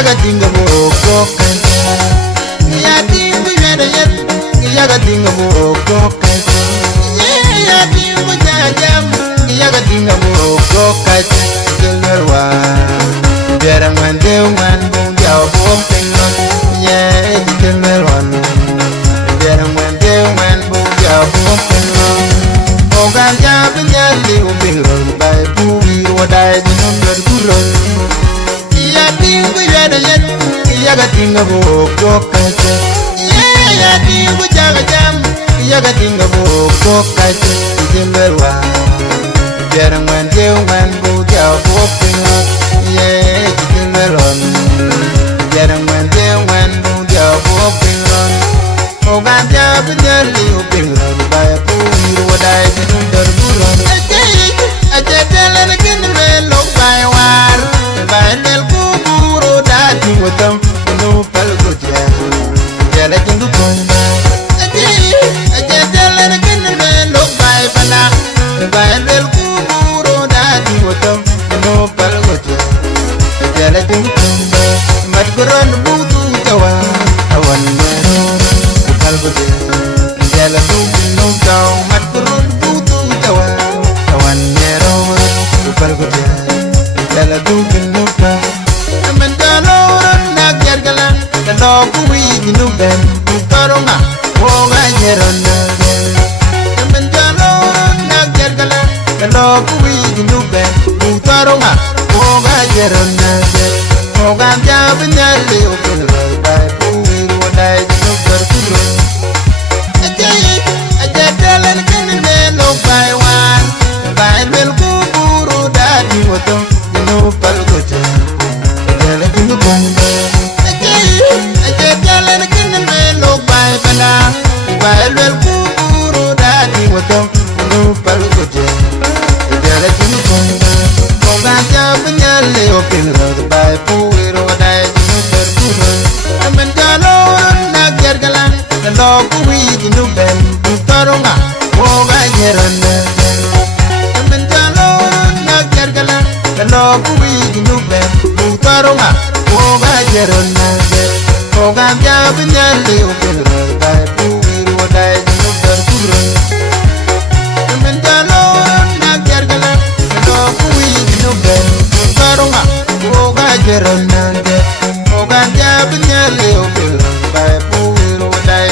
yaga dinga boko kanta ya dingu yada yet yaga dinga boko kanta ya dingu jajam yaga dinga boko kanta gelwa berang mande man bung jauh bung pengon ya gelwa berang mande man bung jauh bung pengon ogan jabin yali ubingron bai buwi wadai dinum bergurun ya dingu yada yet yaga dinga boko kanta ya dingu jaga jam yaga dinga boko kanta gelwa berang mande man bung jauh bung pengon yeah, you melon. Getting when boom, you're walking on. Oh, I'm jumping early, open run by a pool, what I did on the run. I just tell it again, the look by a while. If I tell Kuru that you with them, no Palgoja. Tell it in the point. I just tell it again, the look by Pana. If I tell Kuru that you with them, no Palgoja. Jalatin kumba matkuron butu tawa awan mero kalbode jalatu binum taw matkuron butu tawa awan mero kalbode jalatu binum taw aman daloran nak jargalan kalo kuwi dinuben taronga woga jeronna aman daloran nak jargalan kalo kuwi dinuben taronga woga jeronna Ogam jabin yali open road by Puwi wadai no perkuro Ajay tellen kinin me no by one by mel kuburu dadi woto no palgoja Ajay kinu bomba Ajay tellen kinin me no by bana by mel kuburu dadi woto no palgoja Ajay kinu bomba Ogam jabin yali open road by Puwi Kuwi dinuben taronga woga jeronna mentalo na gergala kalo kuwi dinuben taronga woga jeronna woga jabnya leo kelro dai kuwi wadai dinuber kuro mentalo na gergala kalo kuwi dinuben taronga woga jeronna woga jabnya leo kelro dai kuwi wadai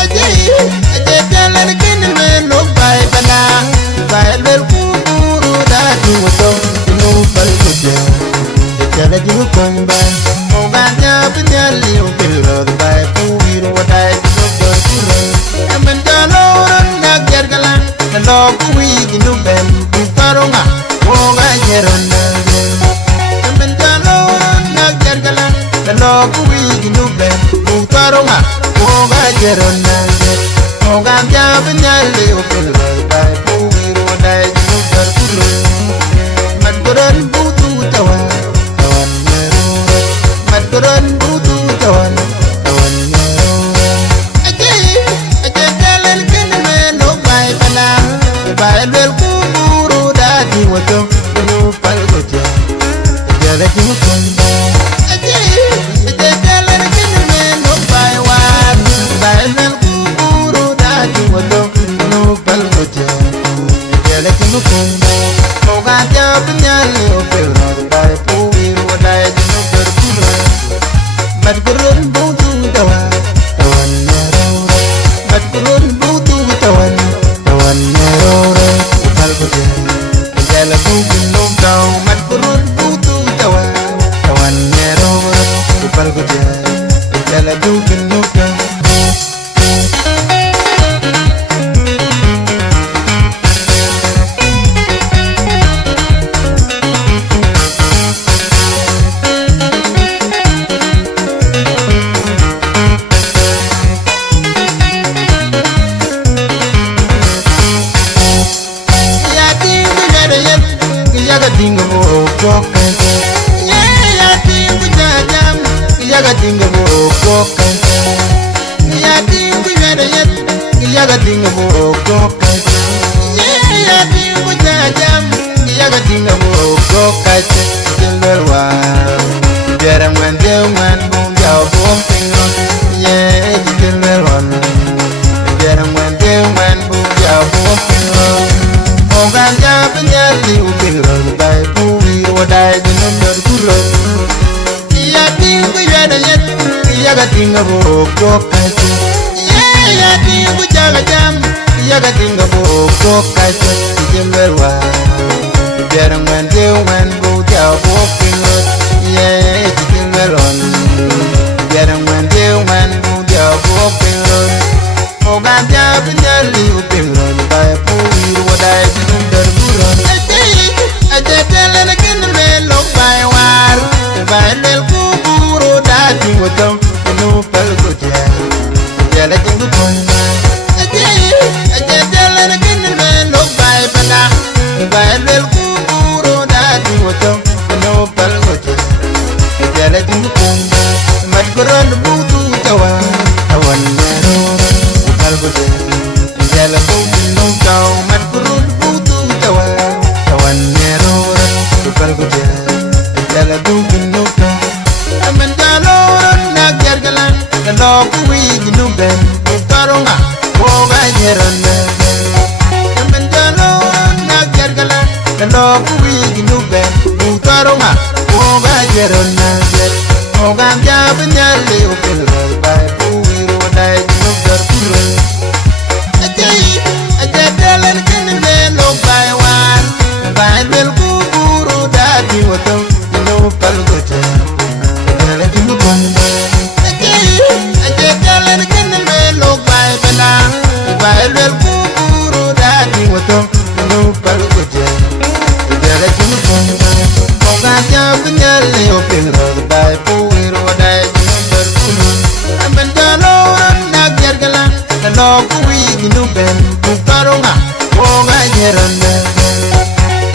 Ajay, tell her again, no by Bana, by Mogam ya benyale opelro bai pugiru dai jinu berkuru Matkoran butu tawan tawan nero Matkoran butu tawan tawan nero Aje kalen kenme no bai pala Bai lel kuburu dati wato Inu palgoja Jala jimu konda Aje kalen kenme no bai wat Bai lel wato no palgoja Jala jimu konda Mogam ya benyale opelro bai pugiru dai jinu berkuru Matkoran butu tawan tawan nero Matkoran butu tawan tawan nero palgoja Jala bugin no dau matkoran butu tawan nero palgoja Jala bugin no dau Dinga mo kokan ya dingu jajam ya dinga mo kokan ya dingu yedayet ya dinga mo kokan ya dingu jajam ya dinga mo kokan jelwa jaram man bum jao bum pingo ye jelwa jaram man bum jao bum pingo Mogam ya benyali upilro bai pugiru dai jinu berkuru Ya dingu yedayet ya dinga mo kokan ya dingu jagajam ya dinga mo kokan jelwa jaram man bum jao bum pingo ye jelwa jaram man bum jao bum pingo Mogam ya benyali upilro bai pugiru dai jinu berkuru Aje kalen kenme lo bai war Bai lel kuburu dati wato Inu palgoja Jala jingu konda Aje kalen kenme lo bai pala Bai lel kuburu dati wato Inu palgoja Jala jingu konda Matkoran butu tawan tawan nero palgoja Jala bugin no dau matkoran butu tawan tawan nero palgoja Jala bugin no dau Aman jaloran nak jargalan Kalau kuwi jinu ben Utaronga Boga jeron Aman jaloran nak jargalan Kalau kuwi jinu ben Utaronga Boga jeron Mogam ya benyale opelro bai pugiru dai jinu berkuru Aje kalen kenme lo bai war Bai lel kuburu dati wato Inu palgoja Jala jingu konda Aje kalen kenme lo bai pala Bai lel kuburu dati wato Inu palgoja Jala jingu konda Mogam ya benyale opelro bai pugiru dai jinu berkuru Aman jaloran nak jargalan Kalau kuwi jinu ben Utaronga Boga jeron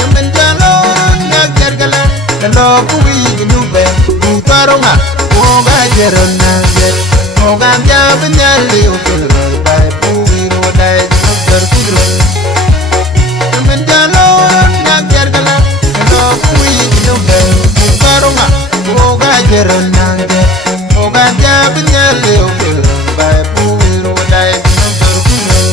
Aman jaloran nak jargalan Kalau kuwi jinu ben Utaronga Boga jeron Mogam ya benyale opelro bai pugiru dai jinu berkuru Aman jaloran nak jargalan Kalau kuwi jinu ben Utaronga Boga jeron Mogam ya benyale opelro bai pugiru dai jinu berkuru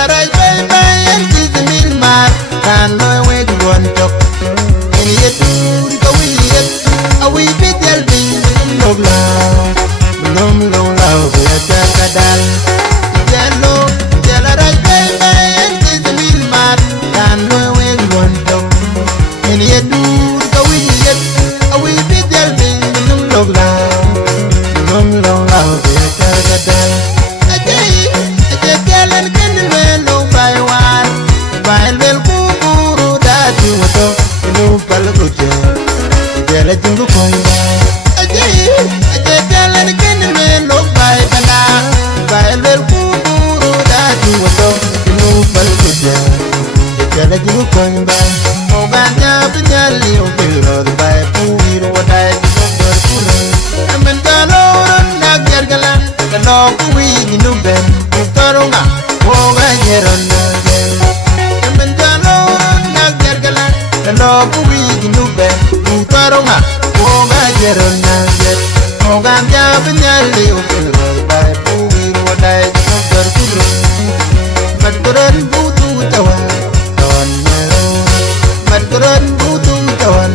Jala rai bay bay en kizmin mar kan loy weg gon tok en yetu ka wi yet awi bidel bin logla nom lo la be ta kadal yelo jala rai bay bay en kizmin mar kan loy weg gon tok en yetu ka wi yet awi bidel bin logla nom lo la be ta kadal Jala jingu koi aje jala ni kene me lo bai bana bai lel kuburu da tu wato inu bal kuja jala jingu koi bai o ganya binyali o kiro bai puiro wadai jingu berkuru amen dalo na gergala kalo kui inu ben toronga o ganyeron na gel amen dalo na gergala kalo kui inu ben Taronga, oga jeron nanget, oga binyali ukiro bai puwi wadai jumper kuro, matkuran butu tawan, tawan nero, matkuran butu tawan,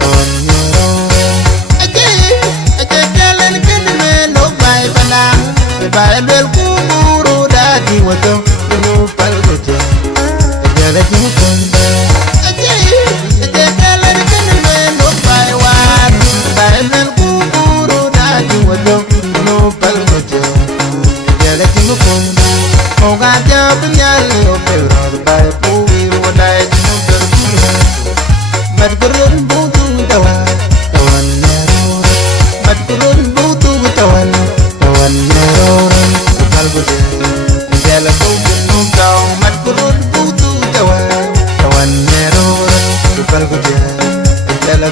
tawan nero. Aje jalan kene lo bai panang, bai bel kuburu dadi wato, inu pal goje, jalan jumper bai. La